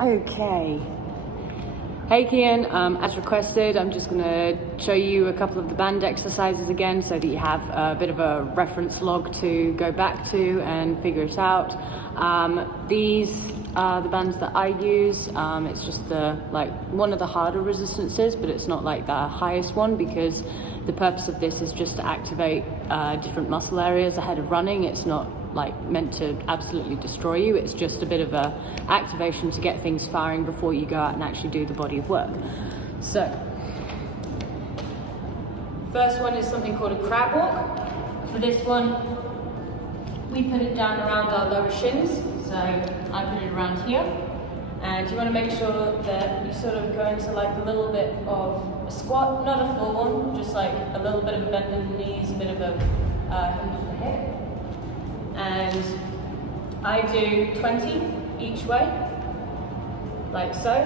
Okay. Hey Cian, as requested, I'm just going to show you a couple of the band exercises again so that you have a bit of a reference log to go back to and figure it out. These are the bands that I use. It's just one of the harder resistances, but it's not like the highest one because the purpose of this is just to activate different muscle areas ahead of running. It's not meant to absolutely destroy you. It's just a bit of a activation to get things firing before you go out and actually do the body of work. So, first one is something called a crab walk. For this one, we put it down around our lower shins. So I put it around here, and you want to make sure that you sort of go into a little bit of a squat, not a full one, just a little bit of a bend in the knees, a bit of a hinge in the hip. And I do 20 each way, like so.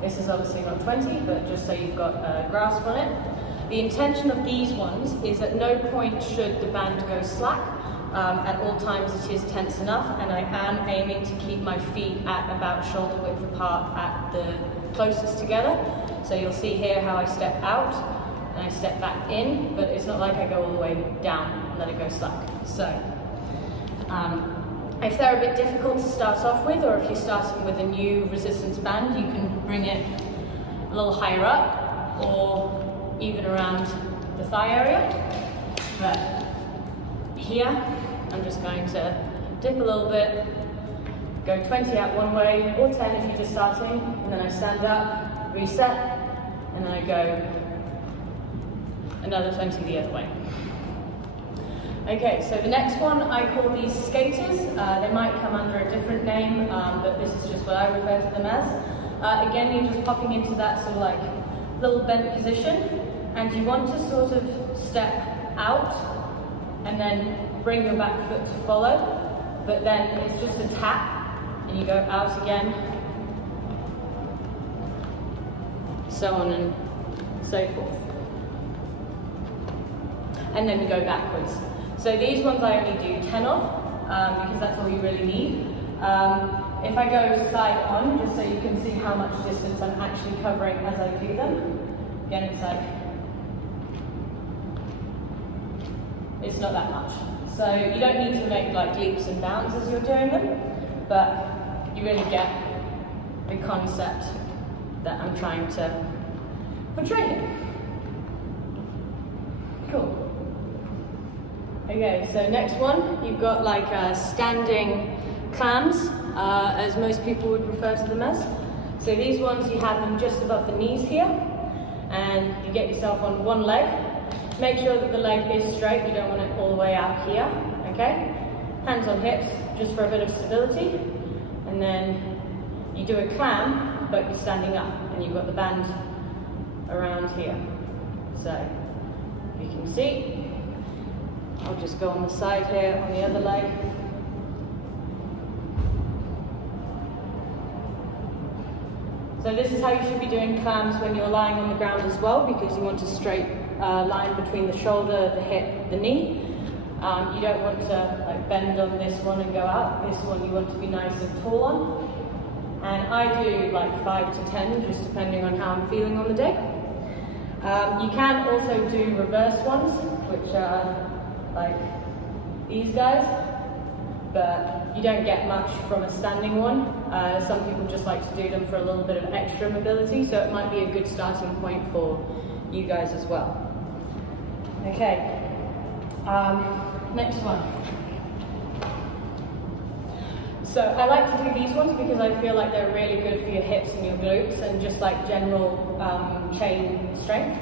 This is obviously not 20, but just so you've got a grasp on it. The intention of these ones is at no point should the band go slack. At all times it is tense enough, and I am aiming to keep my feet at about shoulder width apart at the closest together. So you'll see here how I step out and I step back in, but it's not like I go all the way down and let it go slack. So, if they're a bit difficult to start off with, or if you're starting with a new resistance band, you can bring it a little higher up, or even around the thigh area. But here, I'm just going to dip a little bit, go 20 out one way, or 10 if you're just starting, and then I stand up, reset, and then I go another 20 the other way. Okay, so the next one, I call these skaters. They might come under a different name, but this is just what I refer to them as. Again, you're just popping into that sort of little bent position, and you want to sort of step out and then bring your back foot to follow, but then it's just a tap, and you go out again, so on and so forth. And then we go backwards. So these ones I only do 10 of, because that's all you really need. If I go side on, just so you can see how much distance I'm actually covering as I do them, again it's not that much. So you don't need to make leaps and bounds as you're doing them, but you really get the concept that I'm trying to portray here. Cool. Okay, so next one, you've got standing clams, as most people would refer to them as. So these ones, you have them just above the knees here, and you get yourself on one leg. Make sure that the leg is straight, you don't want it all the way out here, okay? Hands on hips, just for a bit of stability. And then you do a clam, but you're standing up, and you've got the band around here. So, you can see, I'll just go on the side here, on the other leg. So this is how you should be doing clams when you're lying on the ground as well, because you want a straight line between the shoulder, the hip, the knee. You don't want to bend on this one and go out. This one you want to be nice and tall on. And I do 5 to 10, just depending on how I'm feeling on the day. You can also do reverse ones, which are like these guys, but you don't get much from a standing one. Some people just like to do them for a little bit of extra mobility, so it might be a good starting point for you guys as well. Okay, next one. So I like to do these ones because I feel like they're really good for your hips and your glutes and just general chain strength.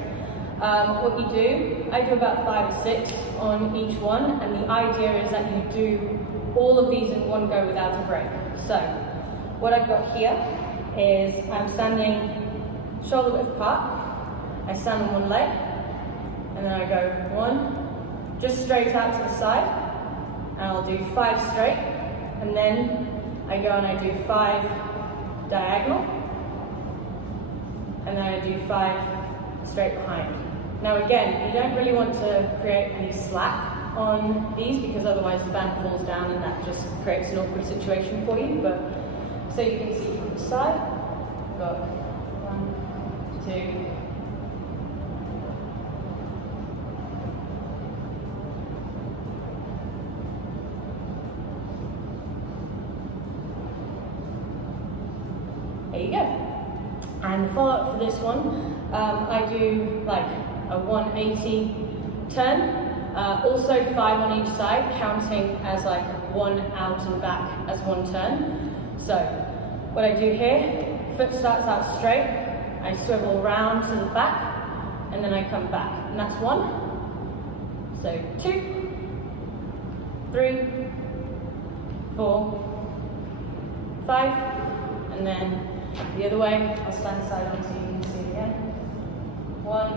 What you do, I do about 5 or 6 on each one, and the idea is that you do all of these in one go without a break. So what I've got here is I'm standing shoulder width apart. I stand on one leg, and then I go 1, just straight out to the side, and I'll do 5 straight, and then I go and I do 5 diagonal, and then I do 5 straight behind. Now again, you don't really want to create any slack on these because otherwise the band falls down and that just creates an awkward situation for you, but So you can see from the side, we've got 1, 2, there you go. And the follow-up for this one, I do like a 180 turn, also 5 on each side, counting as like 1 out and back as 1 turn. So what I do here, foot starts out straight, I swivel round to the back, and then I come back, and that's 1. So 2, 3, 4, 5, and then the other way, I'll stand side on so you can see it again. 1,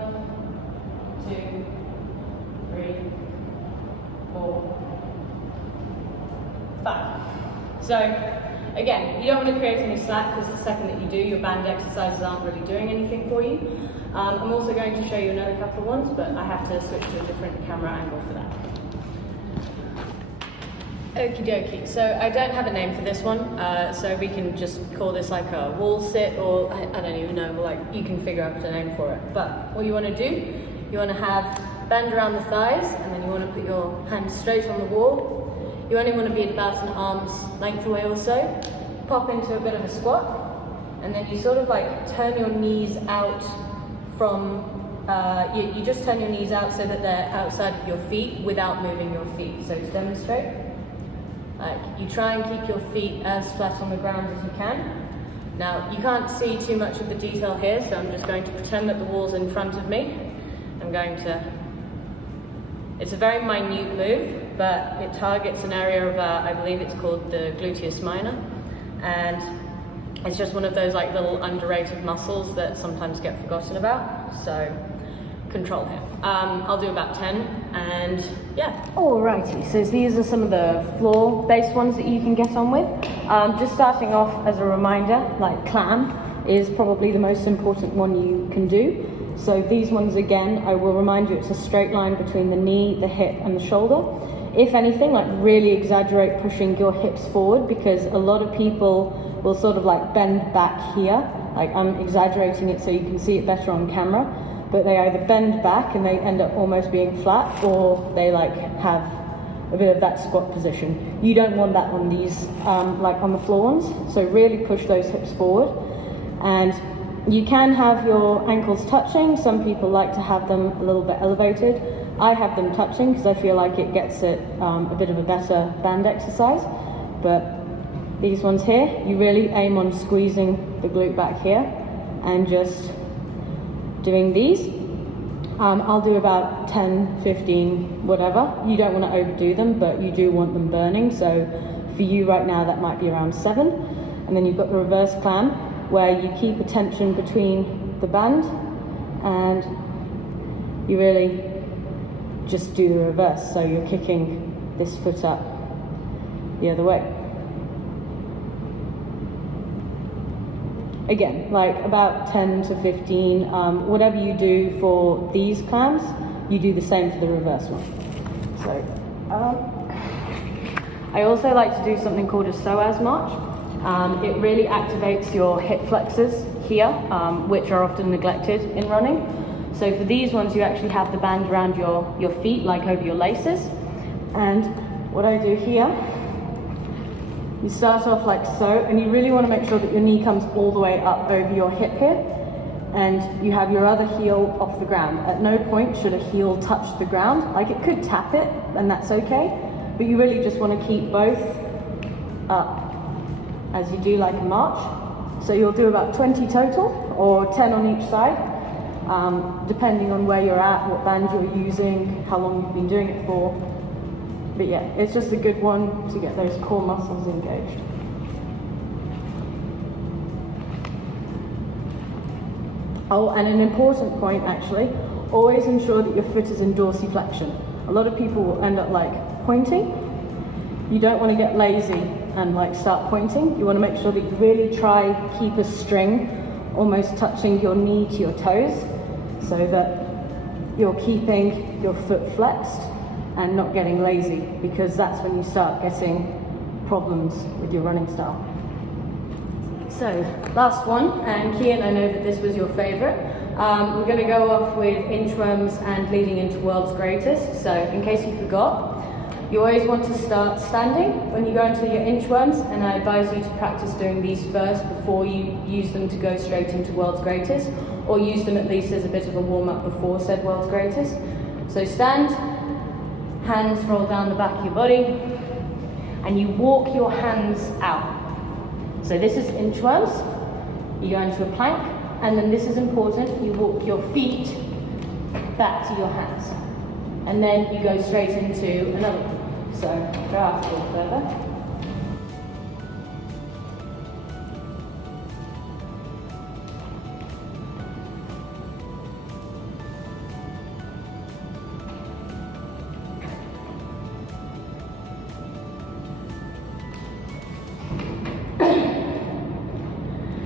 2, 3, 4, 5. So again, you don't want to create any slack because the second that you do, your band exercises aren't really doing anything for you. I'm also going to show you another couple of ones, but I have to switch to a different camera angle for that. Okie dokie, so I don't have a name for this one, so we can just call this like a wall sit, or I don't even know, like you can figure out a name for it. But what you want to do, you want to have band around the thighs, and then you want to put your hands straight on the wall. You only want to be at about an arm's length away or so. Pop into a bit of a squat, and then you sort of like turn your knees out from, you just turn your knees out so that they're outside of your feet without moving your feet. So to demonstrate, like you try and keep your feet as flat on the ground as you can. Now you can't see too much of the detail here, so I'm just going to pretend that the wall's in front of me. I'm going to, it's a very minute move, but it targets an area of, I believe it's called the gluteus minor, and it's just one of those like little underrated muscles that sometimes get forgotten about, so control here. I'll do about 10, and yeah. Alrighty, so these are some of the floor-based ones that you can get on with. Just starting off as a reminder, like clam is probably the most important one you can do. So these ones, again, I will remind you, it's a straight line between the knee, the hip, and the shoulder. If anything, like really exaggerate pushing your hips forward, because a lot of people will sort of like bend back here. Like I'm exaggerating it so you can see it better on camera, but they either bend back and they end up almost being flat, or they like have a bit of that squat position. You don't want that on these, like on the floor ones. So really push those hips forward, and you can have your ankles touching. Some people like to have them a little bit elevated. I have them touching because I feel like it gets it a bit of a better band exercise. But these ones here, you really aim on squeezing the glute back here and just doing these. I'll do about 10, 15, whatever. You don't want to overdo them, but you do want them burning. So for you right now, that might be around 7. And then you've got the reverse clam, where you keep a tension between the band and you really just do the reverse. So you're kicking this foot up the other way. Again, like about 10 to 15, whatever you do for these clams, you do the same for the reverse one. So, I also like to do something called a Psoas march. It really activates your hip flexors here, which are often neglected in running. So for these ones, you actually have the band around your feet, like over your laces. And what I do here, you start off like so, and you really want to make sure that your knee comes all the way up over your hip here, and you have your other heel off the ground. At no point should a heel touch the ground. Like it could tap it, and that's okay, but you really just want to keep both up as you do like a march. So you'll do about 20 total, or 10 on each side, depending on where you're at, what band you're using, how long you've been doing it for. But yeah, it's just a good one to get those core muscles engaged. Oh, and an important point actually, always ensure that your foot is in dorsiflexion. A lot of people will end up like pointing. You don't want to get lazy and like start pointing. You want to make sure that you really try keep a string almost touching your knee to your toes, so that you're keeping your foot flexed and not getting lazy, because that's when you start getting problems with your running style. So, last one, and Cian, I know that this was your favourite. We're going to go off with Inchworms and leading into World's Greatest. So, in case you forgot, you always want to start standing when you go into your Inchworms, and I advise you to practice doing these first before you use them to go straight into World's Greatest, or use them at least as a bit of a warm-up before said World's Greatest. So stand, hands roll down the back of your body, and you walk your hands out. So this is Inchworms, you go into a plank, and then this is important, you walk your feet back to your hands. And then you go straight into another one. So go out a little further.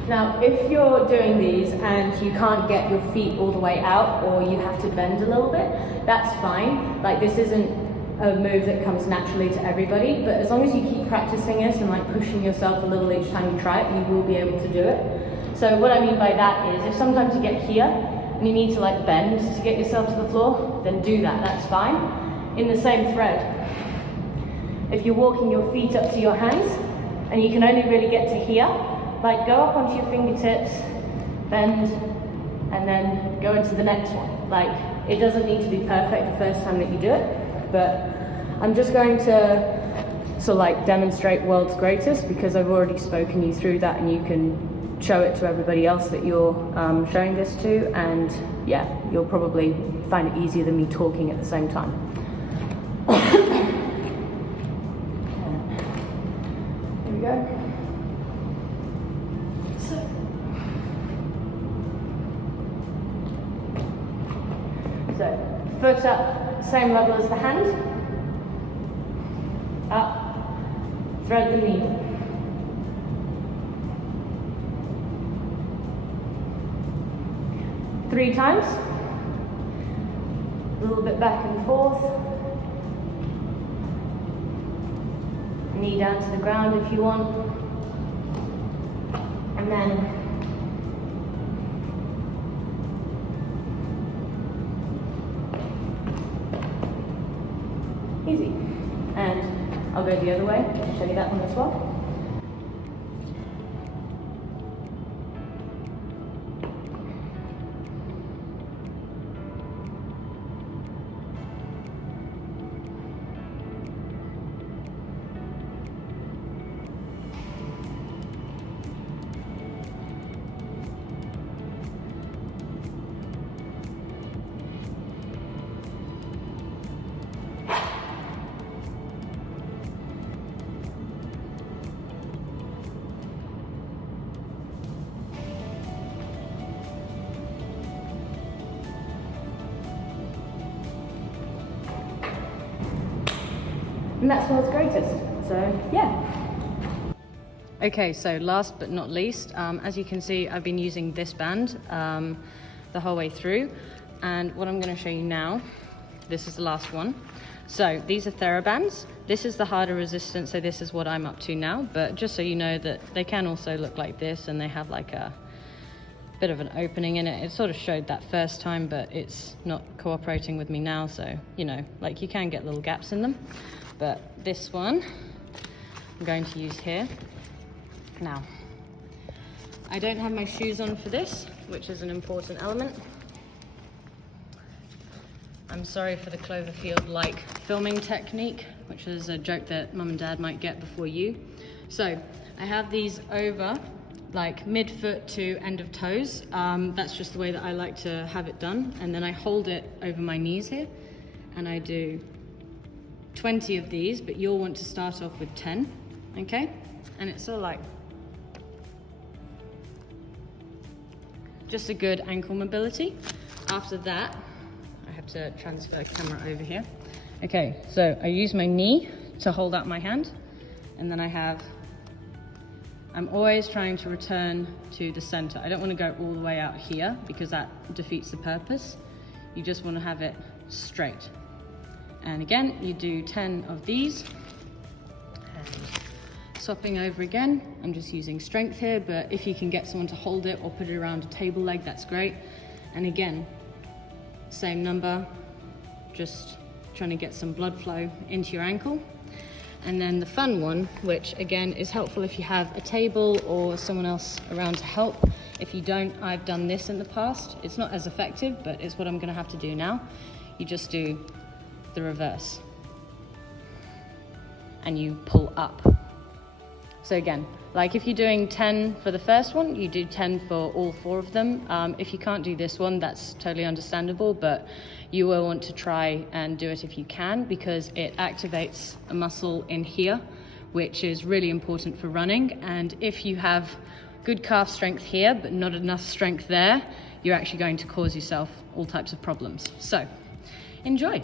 Now, if you're doing these and you can't get your feet all the way out, or you have to bend a little bit, that's fine. Like, this isn't a move that comes naturally to everybody, but as long as you keep practicing it and like pushing yourself a little each time you try it, you will be able to do it. So what I mean by that is, if sometimes you get here and you need to like bend to get yourself to the floor, then do that, that's fine. In the same thread, if you're walking your feet up to your hands and you can only really get to here, like go up onto your fingertips, bend, and then go into the next one. Like, it doesn't need to be perfect the first time that you do it, but I'm just going to like demonstrate World's Greatest because I've already spoken you through that, and you can show it to everybody else that you're showing this to, and yeah, you'll probably find it easier than me talking at the same time. Here we go. So, foot up, same level as the hand. Up, thread the needle. Three times. A little bit back and forth. Knee down to the ground if you want. And then easy. And I'll go the other way and show you that one as well. And that's World's Greatest, so yeah. Okay, so last but not least, as you can see, I've been using this band the whole way through, and what I'm going to show you now, this is the last one. So these are TheraBands. This is the harder resistance, so this is what I'm up to now, but just so you know that they can also look like this, and they have like a bit of an opening in it. It sort of showed that first time, but it's not cooperating with me now, so you know, like you can get little gaps in them. But this one I'm going to use here. Now, I don't have my shoes on for this, which is an important element. I'm sorry for the Cloverfield-like filming technique, which is a joke that Mum and Dad might get before you. So I have these over like mid-foot to end of toes. That's just the way that I like to have it done. And then I hold it over my knees here, and I do 20 of these, but you'll want to start off with 10, okay? And it's sort of like just a good ankle mobility. After that, I have to transfer camera over here. Okay, so I use my knee to hold out my hand, and then I'm always trying to return to the center. I don't want to go all the way out here because that defeats the purpose. You just want to have it straight. And again, you do 10 of these. And swapping over again. I'm just using strength here, but if you can get someone to hold it or put it around a table leg, that's great. And again, same number, just trying to get some blood flow into your ankle. And then the fun one, which again is helpful if you have a table or someone else around to help. If you don't, I've done this in the past. It's not as effective, but it's what I'm gonna have to do now. You just do the reverse and you pull up. So again, like if you're doing 10 for the first one, you do 10 for all 4 of them. If you can't do this one, that's totally understandable, but you will want to try and do it if you can, because it activates a muscle in here, which is really important for running. And if you have good calf strength here, but not enough strength there, you're actually going to cause yourself all types of problems. So enjoy.